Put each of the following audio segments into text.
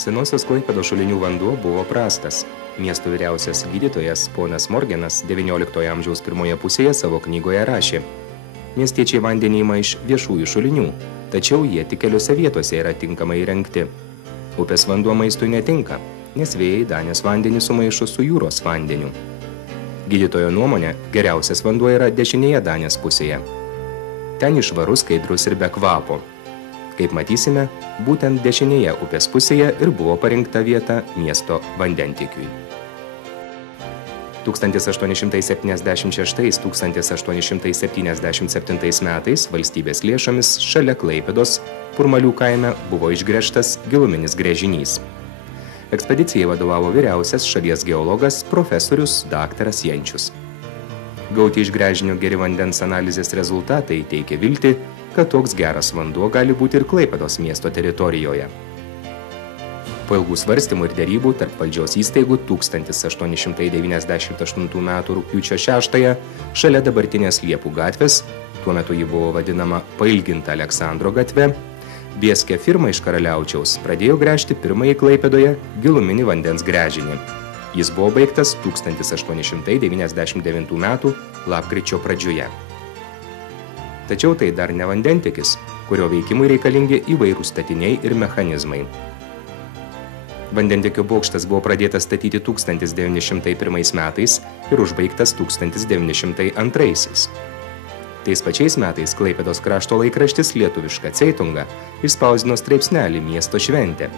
Senosios Klaipėdos šulinių vanduo buvo prastas. Miesto vyriausias gydytojas ponas Morgenas XIX amžiaus pirmoje pusėje savo knygoje rašė: miestiečiai vandenį ima iš viešųjų šulinių, tačiau jie tik keliose vietose yra tinkamai įrengti. Upės vanduo maistui netinka, nes vėjai Danės vandenį sumaišo su jūros vandeniu. Gydytojo nuomonė, geriausias vanduo yra dešinėje Danės pusėje. Ten išvarus, skaidrus ir be kvapo. Kaip matysime, būtent dešinėje upės pusėje ir buvo parinkta vieta miesto vandentiekiui. 1876–1877 metais valstybės lėšomis šalia Klaipėdos Purmalių kaime buvo išgręžtas giluminis gręžinys. Ekspedicijai vadovavo vyriausias šalies geologas profesorius daktaras Jenčius. Gauti iš gręžinio geri vandens analizės rezultatai teikia viltį, kad toks geras vanduo gali būti ir Klaipėdos miesto teritorijoje. Po ilgų svarstymų ir derybų tarp valdžios įstaigų 1898 m. rugpjūčio 6 šalia dabartinės Liepų gatvės, tuo metu ji buvo vadinama pailginta Aleksandro gatve, Bieskė firma iš Karaliaučiaus pradėjo gręžti pirmąjį Klaipėdoje giluminį vandens gręžinį. Jis buvo baigtas 1899 m. lapkričio pradžioje. Tačiau tai dar ne vandentiekis, kurio veikimui reikalingi įvairūs statiniai ir mechanizmai. Vandentiekio bokštas buvo pradėtas statyti 1901 metais ir užbaigtas 1902. Tais pačiais metais Klaipėdos krašto laikraštis Lietuviška Ceitunga išspausdino straipsnelį Miesto šventė.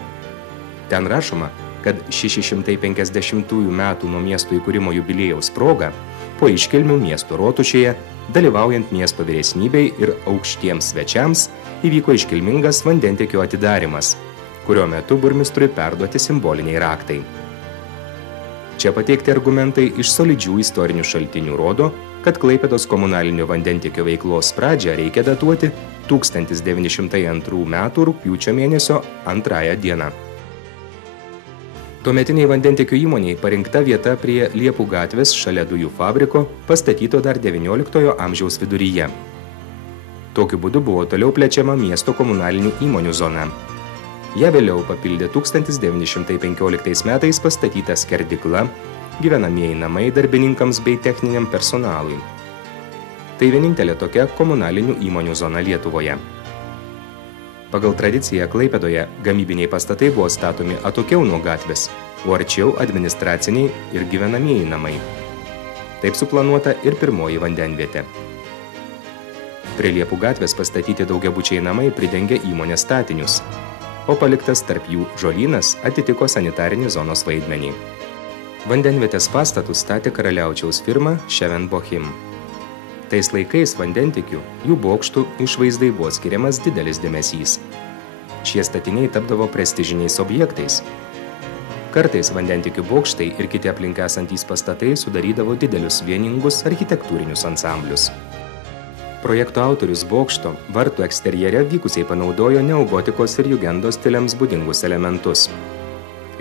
Ten rašoma, kad 650 metų nuo miesto įkūrimo jubiliejaus proga po iškilmių miesto rotušėje, dalyvaujant miesto vyresnybei ir aukštiems svečiams, įvyko iškilmingas vandentiekio atidarimas, kurio metu burmistrui perduoti simboliniai raktai. Čia pateikti argumentai iš solidžių istorinių šaltinių rodo, kad Klaipėdos komunalinio vandentiekio veiklos pradžią reikia datuoti 1902 metų rugpjūčio mėnesio 2 dieną. Tuometiniai vandentiekio įmoniai parinkta vieta prie Liepų gatvės šalia dujų fabriko, pastatyto dar XIX amžiaus viduryje. Tokiu būdu buvo toliau plečiama miesto komunalinių įmonių zona. Ja vėliau papildė 1915 metais pastatyta skerdykla, gyvenamieji namai darbininkams bei techniniam personalui. Tai vienintelė tokia komunalinių įmonių zona Lietuvoje. Pagal tradiciją Klaipėdoje gamybiniai pastatai buvo statomi atokiau nuo gatvės, o arčiau administraciniai ir gyvenamieji namai. Taip suplanuota ir pirmoji vandenvietė. Prie Liepų gatvės pastatyti daugiabučiai namai pridengė įmonės statinius, o paliktas tarp jų žolynas atitiko sanitarinį zonos vaidmenį. Vandenvietės pastatus statė Karaliaučiaus firma Ševenbochim. Tais laikais vandentiekių, jų bokštų išvaizdai buvo skiriamas didelis dėmesys. Šie statiniai tapdavo prestižiniais objektais. Kartais vandentiekių bokštai ir kiti aplink esantys pastatai sudarydavo didelius vieningus architektūrinius ansamblius. Projekto autorius bokšto vartų eksterjere vykusiai panaudojo neogotikos ir jugendo stiliams būdingus elementus.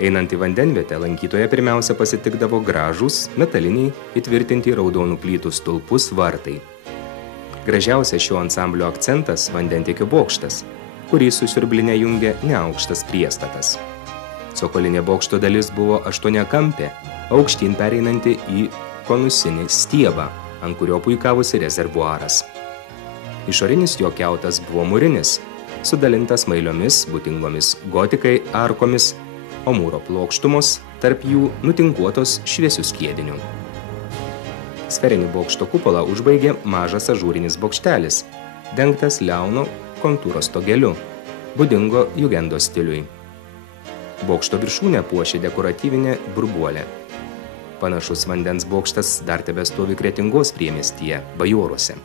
Einant į vandenvietę, lankytoje pirmiausia pasitikdavo gražūs, metaliniai, įtvirtinti raudonų plytų stulpus vartai. Gražiausia šio ansamblio akcentas – vandentiekio bokštas, kurį su siurbline jungia neaukštas priestatas. Cokolinė bokšto dalis buvo aštuoniakampė, aukštyn pereinanti į konusinį stiebą, ant kurio puikavosi rezervuaras. Išorinis jo kiautas buvo mūrinis, sudalintas mailiomis, būdingomis gotikai arkomis, o mūro plokštumos tarp jų nutinkuotos šviesių skiedinių. Sferinį bokšto kupolą užbaigė mažas ažūrinis bokštelis, dengtas liauno kontūro stogeliu, būdingo jugendo stiliui. Bokšto viršūnę puošė dekoratyvinė burbuolė. Panašus vandens bokštas dar tebestovi Kretingos priemiestyje, Bajoruose.